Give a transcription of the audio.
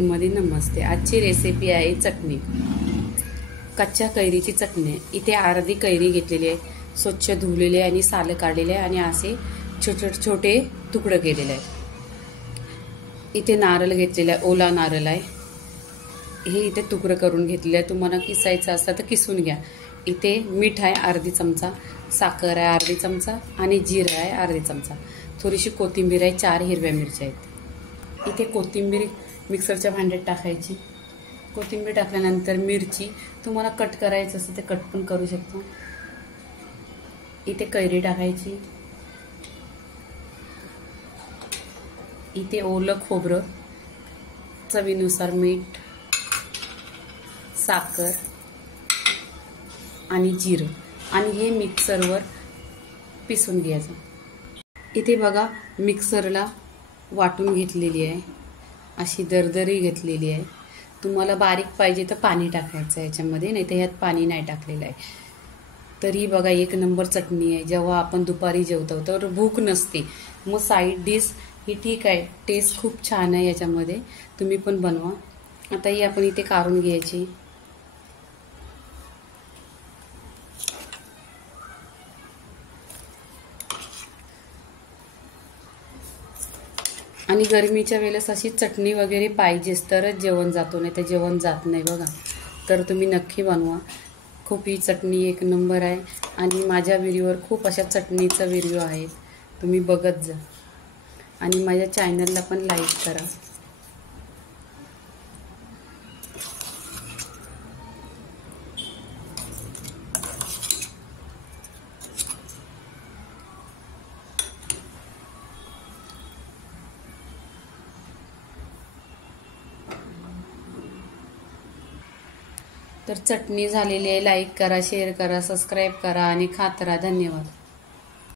मध्ये नमस्ते. आजची रेसिपी आहे चटणी. कच्च्या कैरीची चटणी. इथे अर्धी कैरी घेतलेली आहे, स्वच्छ धुवलेली आणि साल काढलेले आणि असे छोटे छोटे तुकडे केलेले आहेत. इथे नारळ घेतलेला आहे, ओला नारळ आहे. हे इथे तुकडे करून घेतलेले आहे. तुम्हाला किसायचं असतं तर किसून घ्या. इथे मीठ आहे अर्धी चमचा, साखर आहे अर्धी चमचा आणि जिरं आहे अर्धी चमचा. थोडीशी कोथिंबीर आहे, 4 हिरव्या मिरच्या आहेत. इथे कोथिंबीर मिक्सरच्या भांड्यात टाकायची. कोथिंबीर टाकल्यानंतर मिरची तुम्हाला कट करायचं असेल तर कट पण करू शकतो. इथे कैरी टाकायची. इथे ओलं खोबरं, चवीनुसार मीठ, साखर आणि जिरं आणि हे मिक्सरवर पिसून घ्यायचं. इथे बघा मिक्सरला वाटून घेतलेली आहे, अशी दरदरी घेतलेली आहे. तुम्हाला बारीक पाहिजे तर पाणी टाकायचं याच्यामध्ये, नाही तर ह्यात पाणी नाही टाकलेलं आहे. तरी बघा एक नंबर चटणी आहे. जेव्हा आपण दुपारी जेवतो तर भूक नसते, मग साईड डिश ही ठीक आहे. टेस्ट खूप छान आहे याच्यामध्ये, तुम्ही पण बनवा. आता ही आपण इथे काढून घ्यायची. आणि गरमीच्या वेळेस अशी चटणी वगैरे पाहिजेच तरच जेवण जातो, नाही तर जेवण जात नाही बघा. तर तुम्ही नक्की बनवा. खूप ही चटणी एक नंबर आहे. आणि माझ्या व्हिडिओवर खूप अशा चटणीचा व्हिडिओ आहेत, तुम्ही बघत जा. आणि माझ्या चॅनलला पण लाईक करा. तर चटणी झालेली आहे. लाईक करा, शेअर करा, सबस्क्राईब करा आणि खात राहा. धन्यवाद.